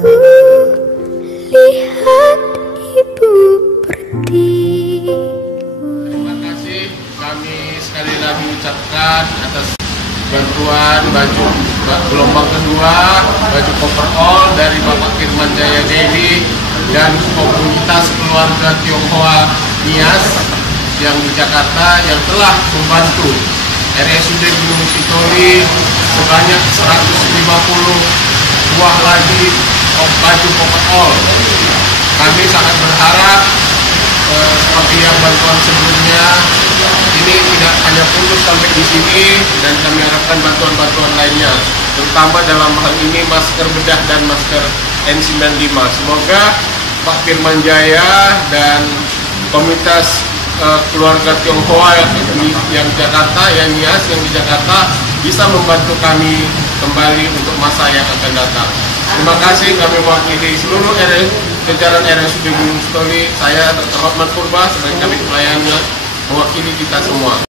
Ku lihat ibu pergi. Terima kasih kami sekali lagi ucapkan atas bantuan baju gelombang kedua, baju overall dari Bapak Firman Jaya Dewi dan komunitas keluarga Tionghoa Nias yang di Jakarta yang telah membantu RSUD Gunung Sitoli sebanyak 150 buah lagi baju overall. Kami sangat berharap seperti yang bantuan sebelumnya ini tidak hanya putus sampai di sini, dan kami harapkan bantuan-bantuan lainnya, terutama dalam hal ini masker bedah dan masker N95. Semoga Pak Firman Jaya dan komunitas keluarga Tionghoa yang Jakarta, yang Nias yang di Jakarta bisa membantu kami kembali untuk masa yang akan datang. Terima kasih, kami mewakili seluruh jajaran RSUD Gunung Sitoli. Saya Dr. Hotman Purba sebagai Kabid Pelayanan mewakili kita semua.